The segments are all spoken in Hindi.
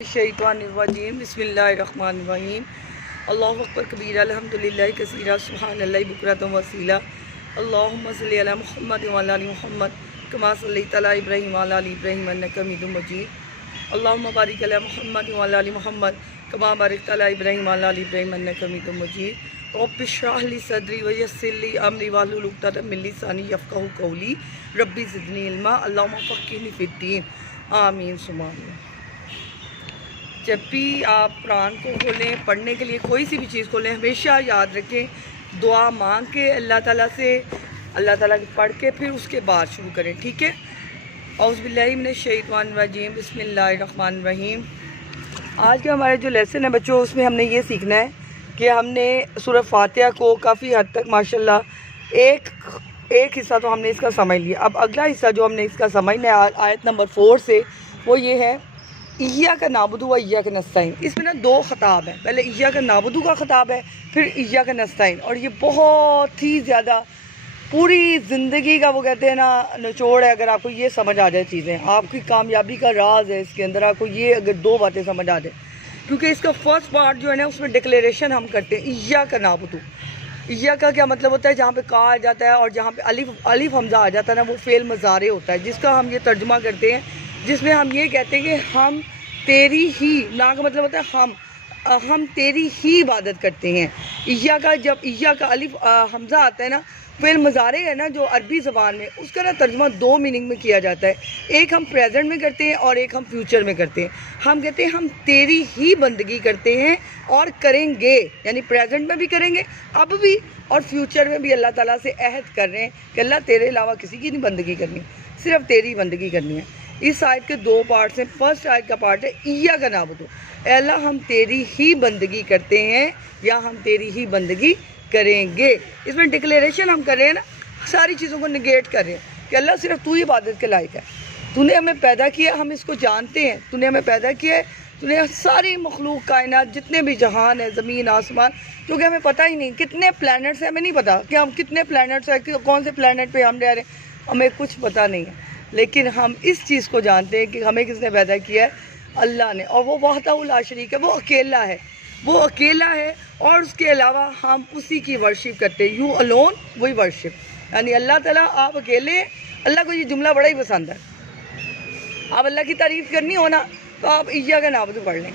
शैतानिर्रजीम बिस्मिल्लाहिर्रहमानिर्रहीम अल्लाहु अकबर कबीर अल्हम्दुलिल्लाह कसीरा सुब्हानल्लाहि बुकरतम वसीला अल्लाहुम्मा सल्लि अला मुहम्मद व अला आलि मुहम्मद कमा सल्लैता अला इब्राहीम व अला आलि इब्राहीम इन्नका हमीदुम मजीद अल्लाहुम्मा बारिक अला मुहम्मद व अला आलि मुहम्मद कमा बारकता अला इब्राहीम व अला आलि इब्राहीम इन्नका हमीदुम मजीद रब्बि इश्रह ली सदरी व यस्सिर ली अमरी वाहलुल उक़दतम मिन लिसानी यफ़क़हू क़ौली रब्बी ज़िदनी इल्मा अल्लाहुम्मा फ़क़्हिनी फ़िद्दीन आमीन सुम्मा आमीन। जब भी आप कुरान को खोलें, पढ़ने के लिए कोई सी भी चीज़ खोलें, हमेशा याद रखें दुआ मांग के अल्लाह ताला से, अल्लाह ताला की पढ़ के फिर उसके बाद शुरू करें, ठीक है। औज़ु बिल्लाहि मिनश शैतानिर्रजीम बिस्मिल्लाहिर्रहमानिर्रहीम। आज का हमारे जो लेसन है बच्चों, उसमें हमने ये सीखना है कि हमने सूरह फातिहा को काफ़ी हद तक माशाल्लाह एक हिस्सा तो हमने इसका समझ लिया। अब अगला हिस्सा जो हमने इसका समझना है आयत नंबर 4 से, वो ये है इय्याका नाबुदु व इय्याका नस्तईन। इसमें ना दो ख़ताब हैं, पहले इय्याका नाबुदु का ख़ताब है, फिर इय्याका नस्तईन। और ये बहुत ही ज़्यादा पूरी ज़िंदगी का वो कहते हैं ना निचोड़ है। अगर आपको ये समझ आ जाए चीज़ें, आपकी कामयाबी का राज है इसके अंदर। आपको ये अगर दो बातें समझ आ जाए, क्योंकि इसका फर्स्ट पार्ट जो है ना उसमें डिक्लेरेशन हम करते हैं इय्याका नाबुदु। इय्याका क्या मतलब होता है, जहाँ पे का आ जाता है और जहाँ पे अलिफ हमज़ा आ जाता है ना, वो फ़ेल मज़ारे होता है, जिसका हम ये तर्जुमा करते हैं, जिसमें हम ये कहते हैं कि हम तेरी ही, ना का मतलब होता है हम तेरी ही इबादत करते हैं। इय्या का जब इय्या का अलिफ हमज़ा आता है ना, फिर मज़ारे है ना जो अरबी ज़बान में, उसका ना तर्जुमा दो मीनिंग में किया जाता है। एक हम प्रेजेंट में करते हैं और एक हम फ्यूचर में करते हैं। हम कहते हैं हम तेरी ही बंदगी करते हैं और करेंगे, यानी प्रेजेंट में भी करेंगे अब भी, और फ्यूचर में भी अल्लाह ताला से अहद कर रहे हैं कि अल्लाह तेरे अलावा किसी की नहीं बंदगी करनी, सिर्फ तेरी बंदगी करनी है। इस आयत के दो पार्ट्स हैं। फर्स्ट आयत का पार्ट है इय्याका नाबुदु, अल्लाह हम तेरी ही बंदगी करते हैं या हम तेरी ही बंदगी करेंगे। इसमें डिक्लेरेशन हम कर रहे हैं ना, सारी चीज़ों को निगेट कर रहे हैं कि अल्लाह सिर्फ तू ही इबादत के लायक है। तूने हमें पैदा किया, हम इसको जानते हैं, तूने हमें पैदा किया है, तूने सारी मखलूक कायनात जितने भी जहान है, ज़मीन आसमान, क्योंकि हमें पता ही नहीं कितने प्लैनेट्स हैं, हमें नहीं पता कि हम कितने प्लैनेट्स हैं, कौन से प्लैनेट पर हम रह रहे हैं, हमें कुछ पता नहीं है। लेकिन हम इस चीज़ को जानते हैं कि हमें किसने पैदा किया है, अल्लाह ने, और वो वहदहू ला शरीक है, वो अकेला है, वो अकेला है, और उसके अलावा हम उसी की वर्शिप करते हैं। यू अलोन वही वर्शिप, यानी अल्लाह ताला आप अकेले। अल्लाह को ये जुमला बड़ा ही पसंद है। आप अल्लाह की तारीफ़ करनी हो ना, तो आप इय्याका नाबुदु पढ़ लें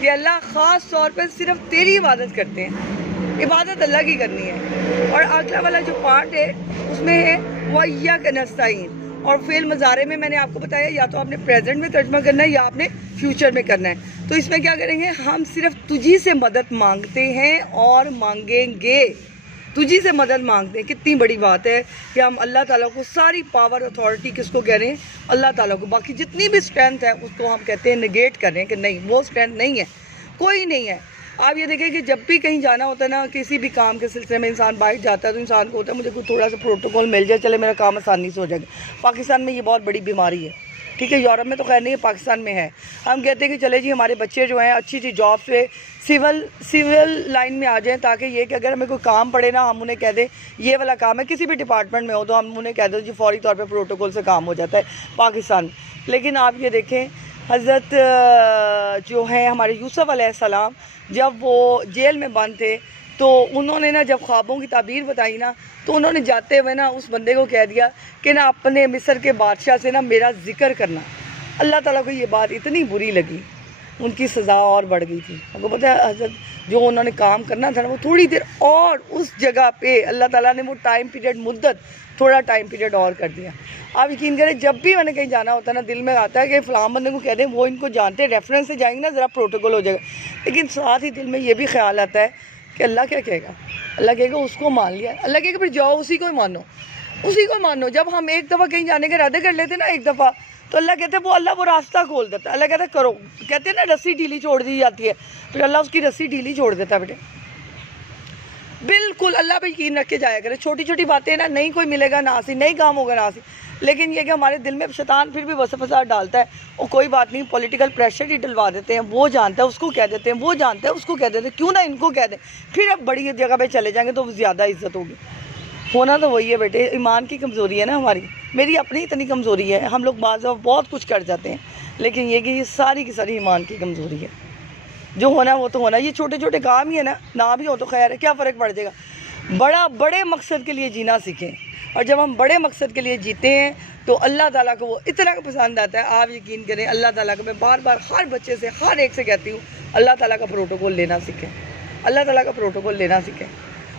कि अल्लाह ख़ास तौर पर सिर्फ तेरी इबादत करते हैं, इबादत अल्लाह की करनी है। और अगला वाला जो पार्ट है उसमें है व इय्याका नस्तईन, और फेल मज़ारे में मैंने आपको बताया या तो आपने प्रेजेंट में तर्जमा करना है या आपने फ्यूचर में करना है। तो इसमें क्या करेंगे, हम सिर्फ तुझी से मदद मांगते हैं और मांगेंगे, तुझी से मदद मांगते हैं। कितनी बड़ी बात है कि हम अल्लाह ताला को सारी पावर अथॉरिटी किसको कह रहे हैं, अल्लाह ताला को। बाकी जितनी भी स्ट्रेंथ है उसको हम कहते हैं निगेट कर रहे हैं कि नहीं, वो स्ट्रेंथ नहीं है, कोई नहीं है। आप ये देखें कि जब भी कहीं जाना होता है ना, किसी भी काम के सिलसिले में इंसान बाहर जाता है, तो इंसान को होता है मुझे कोई थोड़ा सा प्रोटोकॉल मिल जाए, चले मेरा काम आसानी से हो जाएगा। पाकिस्तान में ये बहुत बड़ी बीमारी है, ठीक है, यूरोप में तो खैर नहीं है, पाकिस्तान में है। हम कहते हैं कि चले जी हमारे बच्चे जो हैं अच्छी अच्छी जॉब से सिविल लाइन में आ जाएं, ताकि ये कि अगर हमें कोई काम पड़े ना, हम उन्हें कह दें ये वाला काम है, किसी भी डिपार्टमेंट में हो, तो हम उन्हें कह दो जी फौरी तौर पर प्रोटोकॉल से काम हो जाता है पाकिस्तान में। लेकिन आप ये देखें, हज़रत जो है हमारे यूसुफ अलैहिस्सलाम, जब वो जेल में बंद थे, तो उन्होंने ना जब ख्वाबों की ताबीर बताई ना, तो उन्होंने जाते हुए ना उस बंदे को कह दिया कि ना अपने मिस्र के बादशाह से ना मेरा ज़िक्र करना। अल्लाह ताला को ये बात इतनी बुरी लगी, उनकी सज़ा और बढ़ गई थी। आपको पता है, हज़रत जो उन्होंने काम करना था ना, वो थोड़ी देर और उस जगह पे अल्लाह ताला ने वो टाइम पीरियड, मुद्दत, थोड़ा टाइम पीरियड और कर दिया। आप यकीन करें, जब भी मैंने कहीं जाना होता है ना, दिल में आता है कि फ़लाँ बंदे को कह दें, वो इनको जानते हैं, रेफरेंस से जाएंगे ना, ज़रा प्रोटोकॉल हो जाएगा। लेकिन साथ ही दिल में ये भी ख्याल आता है कि अल्लाह क्या कहेगा, अल्लाह कहेगा उसको मान लिया, अल्लाह कहेगा फिर जाओ उसी को ही मानो, उसी को मानो। जब हम एक दफ़ा कहीं जाने के इरादे कर लेते ना एक दफ़ा, तो अल्लाह कहते हैं वो रास्ता खोल देता है। अल्लाह कहता है करो, कहते हैं ना रस्सी ढीली छोड़ दी जाती है, फिर अल्लाह उसकी रस्सी ढीली छोड़ देता है। बेटे बिल्कुल अल्लाह पे यकीन रख के जाया करें। छोटी छोटी बातें ना, नहीं कोई मिलेगा ना सी, नहीं काम होगा ना सी, लेकिन ये कि हमारे दिल में शैतान फिर भी वसवसात डालता है। और कोई बात नहीं, पॉलिटिकल प्रेशर ही डलवा देते हैं, वो जानता है उसको कह देते हैं, वो जानता है उसको कह देते हैं, क्यों ना इनको कह दें, फिर अब बड़ी जगह पे चले जाएंगे तो ज़्यादा इज्जत होगी। होना तो वही है बेटे, ईमान की कमज़ोरी है ना हमारी, मेरी अपनी इतनी कमज़ोरी है, हम लोग बाज़ बहुत कुछ कर जाते हैं, लेकिन ये कि ये सारी की सारी ईमान की कमज़ोरी है। जो होना है वो तो होना है। ये छोटे छोटे काम ही है ना भी हो तो खैर है, क्या फ़र्क पड़ जाएगा। बड़े मकसद के लिए जीना सीखें, और जब हम बड़े मकसद के लिए जीते हैं तो अल्लाह ताला को वो इतना पसंद आता है। आप यकीन करें, अल्लाह ताला को मैं बार बार हर बच्चे से, हर एक से कहती हूँ, अल्लाह ताला का प्रोटोकॉल लेना सीखें, अल्लाह ताला का प्रोटोकॉल लेना सीखें।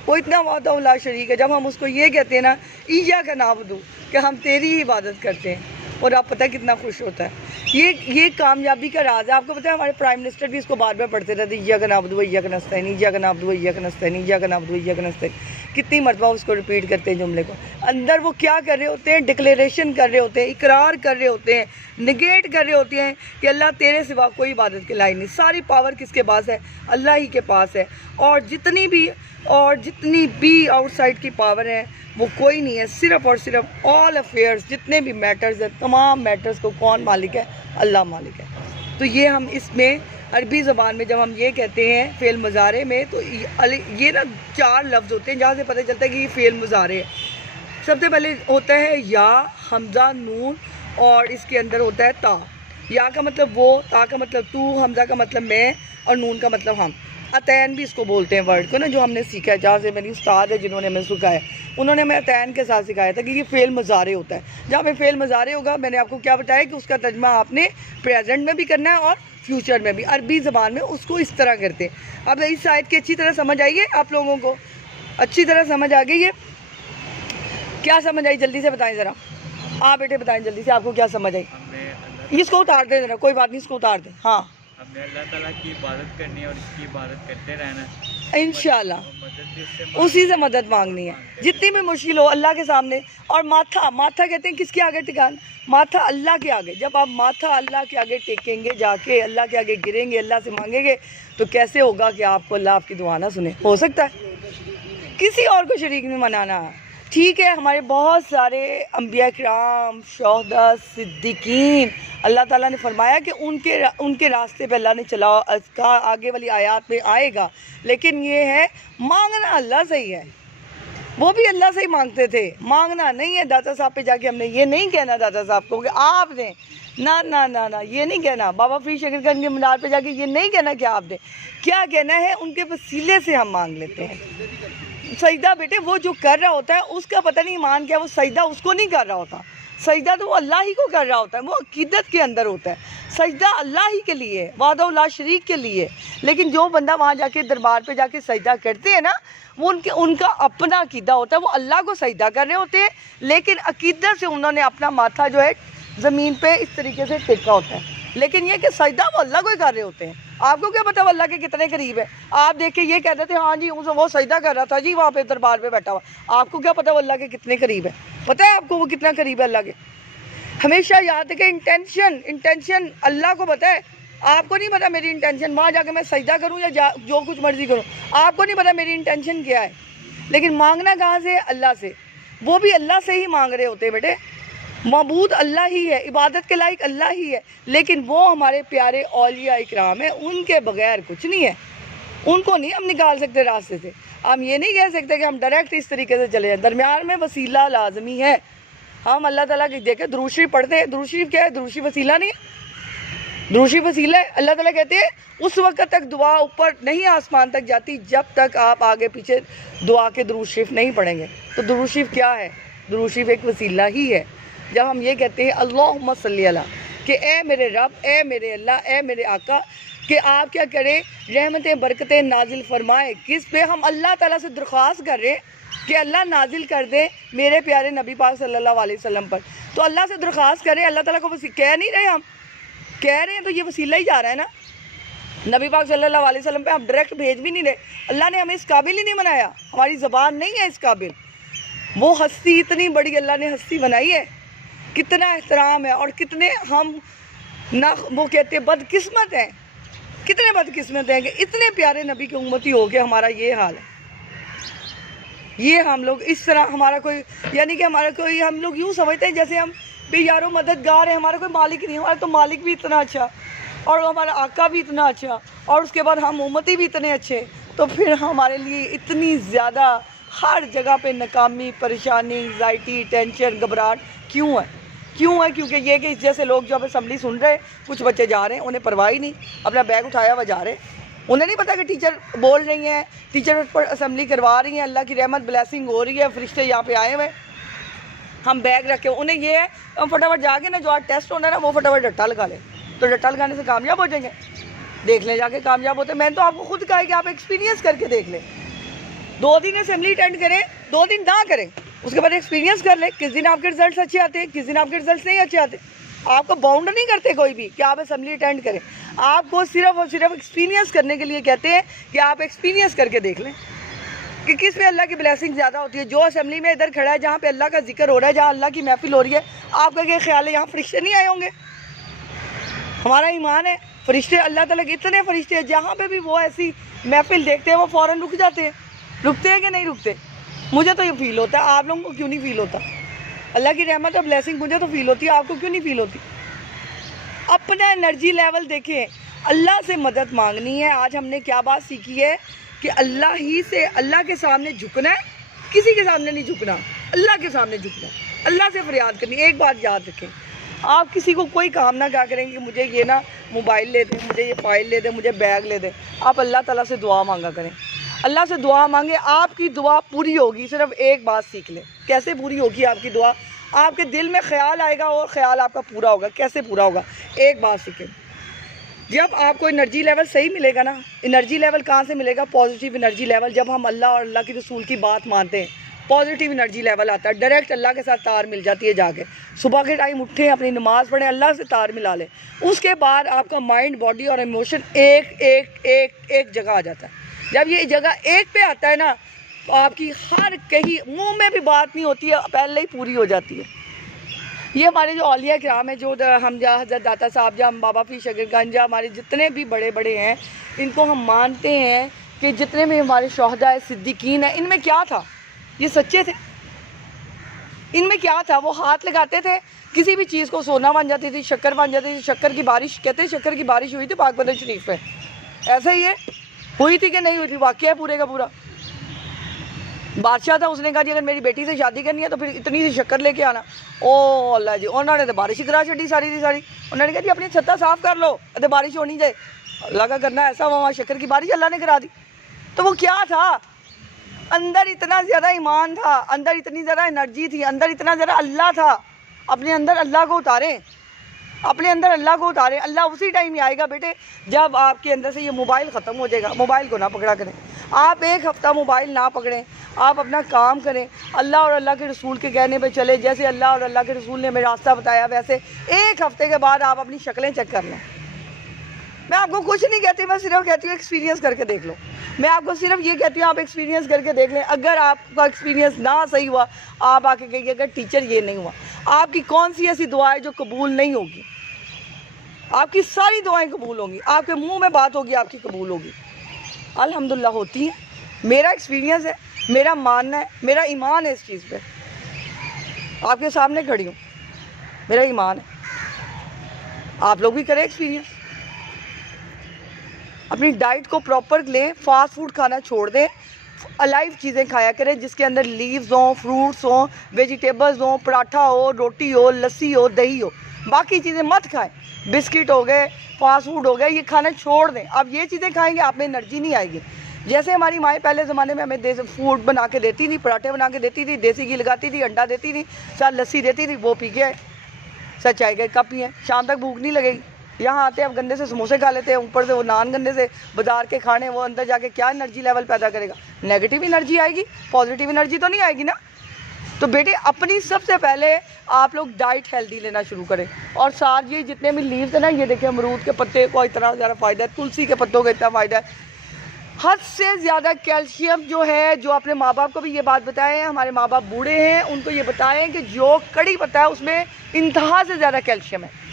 वो इतना वादा ला शरीक है। जब हम उसको ये कहते हैं ना, ईया का नाबुदू, कि हम तेरी ही इबादत करते हैं, और आप पता है कितना खुश होता है। ये कामयाबी का राज है। आपको पता है हमारे प्राइम मिनिस्टर भी इसको बार बार पढ़ते रहते, ईया का नाबुदू ईया का नस्तईन, ईया का नाबुदू ईया का नस्तईन, ईया का नाबुदू ईया का नस्तईन। कितनी मरतबा उसको रिपीट करते हैं जुमले को। अंदर वो क्या कर रहे होते हैं? डिक्लेरेशन कर रहे होते हैं, इकरार कर रहे होते हैं, निगेट कर रहे होते हैं कि अल्लाह तेरे सिवा कोई इबादत के लायक नहीं। सारी पावर किसके पास है? अल्लाह ही के पास है। और जितनी भी आउटसाइड की पावर है वो कोई नहीं है, सिर्फ और सिर्फ ऑल अफेयर्स, जितने भी मैटर्स हैं, तमाम मैटर्स को कौन मालिक है? अल्लाह मालिक है। तो ये हम इसमें अरबी ज़बान में जब हम ये कहते हैं फ़ेल मुज़ारे में, तो ये ना 4 लफ्ज़ होते हैं जहाँ से पता चलता है कि ये फ़ेल मुज़ारे है। सबसे पहले होता है या, हमज़ा, नून, और इसके अंदर होता है ता। या का मतलब वो, ता का मतलब तू, हमज़ा का मतलब मैं, और नून का मतलब हम। अतैन भी इसको बोलते हैं वर्ड को ना, जो हमने सीखा है, जहाँ से मेरी उस्ताद है जिन्होंने हमें सिखाया, उन्होंने हमें अतैन के साथ सिखाया था कि ये फ़ेल मुज़ारे होता है। जहाँ पे फ़ेल मुज़ारे होगा, मैंने आपको क्या बताया कि उसका तर्जमा आपने प्रेजेंट में भी करना है और फ्यूचर में भी। अरबी ज़बान में उसको इस तरह करते हैं। अब इस आयत की अच्छी तरह समझ आई है आप लोगों को? अच्छी तरह समझ आ गई है? क्या समझ आई जल्दी से बताएं ज़रा। आप बेटे बताएं जल्दी से, आपको क्या समझ आई? इसको उतार दें ज़रा, कोई बात नहीं, इसको उतार दें। हाँ, हमें अल्लाह ताला की इबादत करनी है और इसकी इबादत करते रहना है इंशाल्लाह। उसी से मदद मांगनी है जितनी भी मुश्किल हो अल्लाह के सामने। और माथा कहते हैं किसके आगे टिकाना? माथा अल्लाह के आगे। जब आप माथा अल्लाह के आगे टेकेंगे, जाके अल्लाह के आगे गिरेंगे, अल्लाह से मांगेंगे, तो कैसे होगा कि आपको अल्लाह आपकी दुआ ना सुने? हो सकता है किसी और को शरीक में मनाना। ठीक है, हमारे बहुत सारे अंबिया किराम, शोहदा, सिद्दीकीन, अल्लाह ताला ने फरमाया कि उनके रास्ते पे अल्लाह ने चला। का आगे वाली आयत में आएगा। लेकिन ये है, मांगना अल्लाह से ही है। वो भी अल्लाह से ही मांगते थे, मांगना नहीं है दाता साहब पे जाके। हमने ये नहीं कहना दाता साहब को कि आपने ना ना ना ना, ये नहीं कहना। बाबा फरीद शकरकंद के मीनार पे जाके ये नहीं कहना कि आपने। क्या कहना है? उनके वसीले से हम मांग लेते हैं। सजदा बेटे वो जो कर रहा होता है उसका पता नहीं ईमान क्या, वो सजदा उसको नहीं कर रहा होता। सजदा तो वो अल्लाह ही को कर रहा होता है, वो अकीदत के अंदर होता है। सजदा अल्लाह ही के लिए, वादा ला शरीक के लिए। लेकिन जो बंदा वहाँ जाके दरबार पे जाके सजदा करते हैं ना, वो उनका अपना अकीदा होता है। वो अल्लाह को सजदा कर रहे होते हैं, लेकिन अकीदत से उन्होंने अपना माथा जो है ज़मीन पे इस तरीके से टेका होता है। लेकिन ये कि सजदा वो अल्लाह को ही कर रहे होते हैं। आपको क्या पता वो अल्लाह के कितने करीब है? आप देख के ये कहते थे हाँ जी वो सजदा कर रहा था जी वहाँ पे दरबार पे बैठा हुआ। आपको क्या पता वो अल्लाह के कितने करीब है? पता है आपको वो कितना करीब है अल्लाह के? हमेशा याद है कि इंटेंशन अल्लाह को पता है। आपको नहीं पता मेरी इंटेंशन, वहाँ जाके मैं सजदा करूँ या जो कुछ मर्ज़ी करूँ, आपको नहीं पता मेरी इंटेंशन क्या है। लेकिन मांगना कहाँ से? अल्लाह से। वो भी अल्लाह से ही मांग रहे होते हैं बेटे। मबूद अल्लाह ही है, इबादत के लायक अल्लाह ही है। लेकिन वो हमारे प्यारे औलिया इकराम है, उनके बगैर कुछ नहीं है। उनको नहीं हम निकाल सकते रास्ते से। हम ये नहीं कह सकते कि हम डायरेक्ट इस तरीके से चले जाएं। दरमियान में वसीला लाजमी है। हम अल्लाह ताला की देखे दुरूद शरीफ पढ़ते हैं। दुरूद शरीफ क्या है? दुरूद शरीफ वसीला नहीं है, दुरूद शरीफ वसीला है। अल्लाह ताला कहते हैं उस वक्त तक दुआ ऊपर नहीं आसमान तक जाती जब तक आप आगे पीछे दुआ के दुरूद शरीफ नहीं पढ़ेंगे। तो दुरूद शरीफ क्या है? दुरूद शरीफ एक वसीला ही है। जब हम ये कहते हैं अल्लाहुम्मा सल्ली अला, कि ए मेरे रब, ए मेरे अल्लाह, ए मेरे आका, कि आप क्या करें? रहमतें बरकतें नाजिल फरमाएं। किस पे? हम अल्लाह ताला से दरख्वास्त कर रहे हैं कि अल्लाह नाजिल कर दे मेरे प्यारे नबी पाक सल्लल्लाहु अलैहि वसल्लम पर। तो अल्लाह से दरख्वास्त करें, अल्लाह ताला को कह नहीं रहे, हम कह रहे हैं, तो ये वसीला ही जा रहा है ना। नबी पाक सल्लल्लाहु अलैहि वसल्लम पे हम डायरेक्ट भेज भी नहीं रहे। अल्लाह ने हमें इस काबिल ही नहीं बनाया, हमारी ज़बान नहीं है इस काबिल। वो हस्ती इतनी बड़ी अल्लाह ने हस्ती बनाई है, कितना एहतराम है। और कितने हम ना वो कहते बदकिस्मत हैं, कितने बदकिस्मत हैं कि इतने प्यारे नबी की उम्मती हो के हमारा ये हाल है। ये हम लोग इस तरह हमारा कोई, यानी कि हमारा कोई, हम लोग यूँ समझते हैं जैसे हम भी यारों मददगार हैं, हमारा कोई मालिक नहीं। हमारा तो मालिक भी इतना अच्छा और हमारा आका भी इतना अच्छा और उसके बाद हम उम्मती भी इतने अच्छे, तो फिर हमारे लिए इतनी ज़्यादा हर जगह पे नाकामी, परेशानी, एंग्जाइटी, टेंशन, घबराहट क्यों है? क्यों है? क्योंकि ये कि इस जैसे लोग जो अब असम्बली सुन रहे, कुछ बच्चे जा रहे हैं, उन्हें परवाह ही नहीं, अपना बैग उठाया हुआ जा रहे हैं। उन्हें नहीं पता कि टीचर बोल रही हैं, टीचर पर असम्बली करवा रही हैं, अल्लाह की रहमत ब्लेसिंग हो रही है, फरिश्ते यहाँ पे आए हुए, हम बैग रखे। उन्हें ये है हम फटाफट जाके ना जो आज टेस्ट होना है ना वो फटाफट डट्टा लगा लें, तो डट्टा लगाने से कामयाब हो जाएंगे। देख लें जाके कामयाब होते। मैंने तो आपको खुद कहा है कि आप एक्सपीरियंस करके देख लें। 2 दिन असम्बली अटेंड करें, 2 दिन ना करें, उसके बाद एक्सपीरियंस कर लें। किस दिन आपके रिजल्ट अच्छे आते हैं, किस दिन आपके रिजल्ट नहीं अच्छे आते। आपको बाउंड नहीं करते कोई भी कि आप असम्बली अटेंड करें। आपको सिर्फ और सिर्फ एक्सपीरियंस करने के लिए कहते हैं कि आप एक्सपीरियंस करके देख लें कि किस पे अल्लाह की ब्लेसिंग ज़्यादा होती है। जो असम्बली में इधर खड़ा है, जहाँ पे अल्लाह का जिक्र हो रहा है, जहाँ अल्लाह की महफिल हो रही है, आपका क्या ख्याल है यहाँ फरिश्ते नहीं आए होंगे? हमारा ईमान है फरिश्ते, अल्लाह ताला के इतने फरिश्ते हैं, जहाँ पे भी वो ऐसी महफिल देखते हैं वो फ़ौरन रुक जाते हैं। रुकते हैं कि नहीं रुकते? मुझे तो ये फील होता है, आप लोगों को क्यों नहीं फील होता? अल्लाह की रहमत और ब्लेसिंग मुझे तो फील होती है, आपको क्यों नहीं फील होती? अपना एनर्जी लेवल देखें, अल्लाह से मदद मांगनी है। आज हमने क्या बात सीखी है कि अल्लाह ही से, अल्लाह के सामने झुकना है, किसी के सामने नहीं झुकना, अल्लाह के सामने झुकना है, अल्लाह से फरियाद करनी। एक बात याद रखें, आप किसी को कोई काम ना क्या करें कि मुझे ये ना मोबाइल ले दे, मुझे ये फ़ाइल ले दे, मुझे बैग ले दे। आप अल्लाह ताला से दुआ मांगा करें, अल्लाह से दुआ मांगे, आपकी दुआ पूरी होगी। सिर्फ एक बात सीख लें, कैसे पूरी होगी आपकी दुआ? आपके दिल में ख्याल आएगा और ख्याल आपका पूरा होगा। कैसे पूरा होगा? एक बात सीखें, जब आपको एनर्जी लेवल सही मिलेगा ना, एनर्जी लेवल कहाँ से मिलेगा? Positive energy level. जब हम अल्लाह और अल्लाह के रसूल की बात मानते हैं, पॉजिटिव एनर्जी लेवल आता है, डायरेक्ट अल्लाह के साथ तार मिल जाती है। जाके सुबह के टाइम उठें, अपनी नमाज़ पढ़ें, अल्लाह से तार मिला लें, उसके बाद आपका माइंड, बॉडी और इमोशन एक जगह आ जाता है। जब ये जगह एक पे आता है ना, तो आपकी हर कहीं मुंह में भी बात नहीं होती है, पहले ही पूरी हो जाती है। ये हमारे जो औलिया किराम है, जो हम जहाँ हज़रत दाता साहब, जहाँ हम बाबा फी शकरगंज, जहाँ हमारे जितने भी बड़े बड़े हैं, इनको हम मानते हैं कि जितने भी हमारे शोहदा है, सिद्दीकीन है, इनमें क्या था? ये सच्चे थे। इनमें क्या था? वो हाथ लगाते थे, किसी भी चीज़ को सोना बन जाती थी, शक्कर बन जाती थी। शक्कर की बारिश, कहते हैं शक्कर की बारिश हुई थी पाकबंदर शरीफ पे, ऐसा ही है, हुई थी कि नहीं हुई थी? वाक़या है पूरे का पूरा। बादशाह था, उसने कहा जी अगर मेरी बेटी से शादी करनी है तो फिर इतनी सी शक्कर लेके आना। ओ अल्लाह जी, उन्होंने तो बारिश ही करा छड़ी सारी की सारी। उन्होंने कहा जी अपनी छत्ता साफ़ कर लो, अरे बारिश होनी जाए, अल्लाह का करना ऐसा, वहाँ शक्कर की बारिश अल्लाह ने करा दी। तो वो क्या था? अंदर इतना ज़्यादा ईमान था, अंदर इतनी ज़्यादा एनर्जी थी, अंदर इतना ज़्यादा अल्लाह था। अपने अंदर अल्लाह को उतारें, अपने अंदर अल्लाह को उतारें। अल्लाह उसी टाइम ही आएगा बेटे जब आपके अंदर से ये मोबाइल ख़त्म हो जाएगा। मोबाइल को ना पकड़ा करें, आप 1 हफ़्ता मोबाइल ना पकड़ें, आप अपना काम करें, अल्लाह और अल्लाह के रसूल के कहने पे चले। जैसे अल्लाह और अल्लाह के रसूल ने हमें रास्ता बताया, वैसे 1 हफ़्ते के बाद आप अपनी शक्लें चेक कर लें। मैं आपको कुछ नहीं कहती, मैं सिर्फ कहती हूँ एक्सपीरियंस करके देख लो। मैं आपको सिर्फ ये कहती हूँ आप एक्सपीरियंस करके देख लें। अगर आपका एक्सपीरियंस ना सही हुआ, आप आके कहिए अगर टीचर ये नहीं हुआ। आपकी कौन सी ऐसी दुआएं जो कबूल नहीं होगी? आपकी सारी दुआएं कबूल होंगी, आपके मुंह में बात होगी, आपकी कबूल होगी। अल्हम्दुलिल्लाह होती है। मेरा एक्सपीरियंस है, मेरा मानना है, मेरा ईमान है इस चीज़ पे। आपके सामने खड़ी हूँ, मेरा ईमान है। आप लोग भी करें एक्सपीरियंस, अपनी डाइट को प्रॉपर लें, फास्ट फूड खाना छोड़ दें, अलाइव चीज़ें खाया करें जिसके अंदर लीव्स हों, फ्रूट्स हों, वेजिटेबल्स हों, पराठा हो, रोटी हो, लस्सी हो, दही हो। बाकी चीज़ें मत खाएं, बिस्किट हो गए, फास्ट फूड हो गए, ये खाना छोड़ दें। अब ये चीज़ें खाएंगे आप में एनर्जी नहीं आएगी। जैसे हमारी माएँ पहले ज़माने में हमें देसी फूड बना के देती थी, पराठे बना के देती थी, देसी घी लगाती थी, अंडा देती थी, साथ लस्सी देती थी, वो पी के आए, सच चाय का कप पिए, शाम तक भूख नहीं लगेगी। यहाँ आते हैं अब गंदे से समोसे खा लेते हैं, ऊपर से वो नान गंदे से बाजार के खाने, वो अंदर जाके क्या एनर्जी लेवल पैदा करेगा? नेगेटिव एनर्जी आएगी, पॉजिटिव एनर्जी तो नहीं आएगी ना। तो बेटे अपनी सबसे पहले आप लोग डाइट हेल्दी लेना शुरू करें। और साथ ये जितने भी लीव्स है ना, ये देखें अमरूद के पत्ते को इतना ज़्यादा फ़ायदा है, तुलसी के पत्तों का इतना फ़ायदा है। हद से ज़्यादा कैल्शियम जो है, जो अपने माँ बाप को भी ये बात बताएं, हमारे माँ बाप बूढ़े हैं उनको ये बताएं कि जो कड़ी पत्ता है उसमें इंतहा से ज़्यादा कैल्शियम है।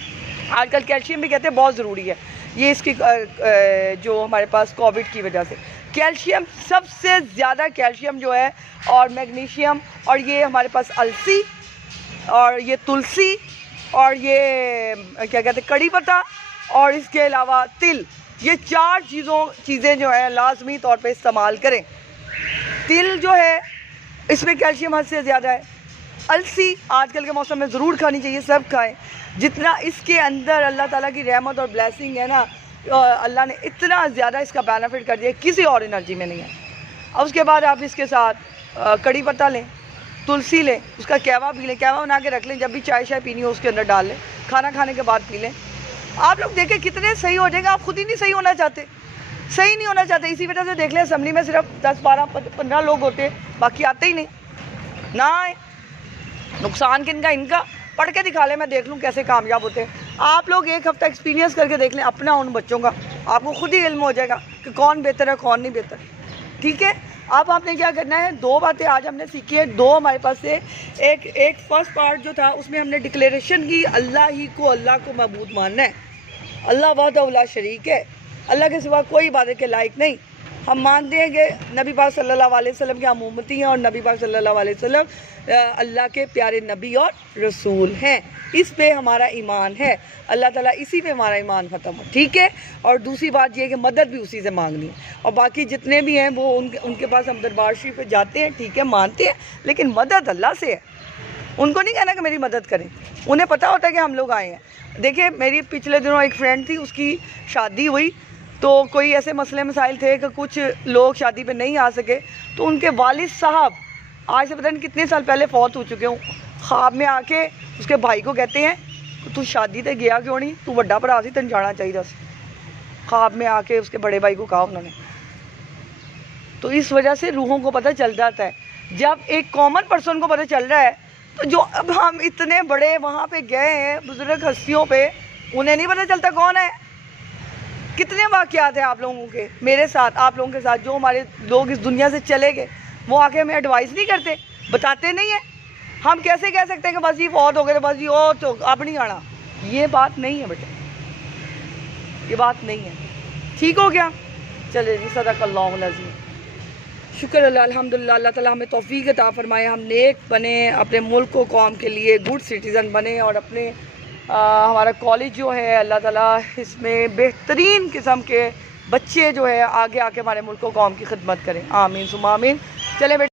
आजकल कैल्शियम भी कहते हैं बहुत ज़रूरी है, ये इसकी जो हमारे पास कोविड की वजह से कैल्शियम, सबसे ज़्यादा कैल्शियम जो है, और मैग्नीशियम, और ये हमारे पास अलसी, और ये तुलसी, और ये क्या कहते हैं कड़ी पत्ता, और इसके अलावा तिल। ये 4 चीज़ें जो है लाजमी तौर पे इस्तेमाल करें। तिल जो है इसमें कैल्शियम हद से ज़्यादा है, अलसी आजकल के मौसम में ज़रूर खानी चाहिए, सब खाएं। जितना इसके अंदर अल्लाह ताला की रहमत और ब्लेसिंग है ना, अल्लाह ने इतना ज़्यादा इसका बेनिफिट कर दिया, किसी और एनर्जी में नहीं है। अब उसके बाद आप इसके साथ कड़ी पत्ता लें, तुलसी लें, उसका कहवा पी लें, कहवा बना के रख लें, जब भी चाय शाय पीनी हो उसके अंदर डाल लें, खाना खाने के बाद पी लें। आप लोग देखें कितने सही हो जाएंगे। आप खुद ही नहीं सही होना चाहते, सही नहीं होना चाहते। इसी वजह से देख लें असेंबली में सिर्फ 10, 12, 15 लोग होते हैं, बाकी आते ही नहीं। ना आए, नुकसान किनका, इनका। पढ़ के दिखा लें, मैं देख लूँ कैसे कामयाब होते हैं। आप लोग एक हफ्ता एक्सपीरियंस करके देख लें अपना, उन बच्चों का, आपको खुद ही इल्म हो जाएगा कि कौन बेहतर है कौन नहीं बेहतर। ठीक है, अब आपने क्या करना है, 2 बातें आज हमने सीखी है, 2 हमारे पास से। एक फर्स्ट पार्ट जो था उसमें हमने डिक्लेरेशन की, अल्लाह ही को, अल्लाह को मबूद मानना है, अल्लाह वहदहू ला शरीक है, अल्लाह के सिवा कोई इबादत के लायक नहीं। हम मानते हैं कि नबी पाक सल्लल्लाहु अलैहि वसल्लम के हम उम्मती हैं और नबी पाक सल्लल्लाहु अलैहि वसल्लम अल्लाह के प्यारे नबी और रसूल हैं। इस पे हमारा ईमान है, अल्लाह ताला इसी पे हमारा ईमान ख़त्म हो। ठीक है, और दूसरी बात ये है कि मदद भी उसी से मांगनी है। और बाकी जितने भी हैं वो उनके पास हम दरबार शरीफ पे जाते हैं, ठीक है, मानते हैं, लेकिन मदद अल्लाह से है। उनको नहीं कहना कि मेरी मदद करें, उन्हें पता होता है कि हम लोग आए हैं। देखिए, मेरी पिछले दिनों एक फ्रेंड थी, उसकी शादी हुई, तो कोई ऐसे मसले मसाइल थे कि कुछ लोग शादी पे नहीं आ सके, तो उनके वालिद साहब आज से पता नहीं कितने साल पहले फौत हो चुके हूँ, ख्वाब में आके उसके भाई को कहते हैं तू शादी ते गया क्यों नहीं, तू बड़ा भरा सी, तेन जाना चाहिए। ख्वाब में आके उसके बड़े भाई को कहा उन्होंने। तो इस वजह से रूहों को पता चल जाता है। जब एक कॉमन पर्सन को पता चल रहा है, तो जो अब हम इतने बड़े वहाँ पे गए हैं बुजुर्ग हस्तियों पे, उन्हें नहीं पता चलता कौन है। कितने वाक़यात हैं आप लोगों के, मेरे साथ, आप लोगों के साथ, जो हमारे लोग इस दुनिया से चले गए, वो आके हमें एडवाइस नहीं करते, बताते नहीं हैं। हम कैसे कह सकते हैं कि बस ये फौत हो गए, बस ये और तो अब नहीं आना। ये बात नहीं है बेटे, ये बात नहीं है। ठीक हो गया, चले जी, सदक़ल्लाहुल अज़ीम। शुक्र अल्लाह, अल्हम्दुलिल्लाह, अल्लाह ताला हमें तौफीक अता फरमाए, हम नेक बने, अपने मुल्क और कौम के लिए गुड सिटीज़न बने, और अपने हमारा कॉलेज जो है अल्लाह ताला इसमें बेहतरीन किस्म के बच्चे जो है आगे आके हमारे मुल्क और कौम की खिदमत करें। आमीन सुम्मा आमीन। चले बेटे।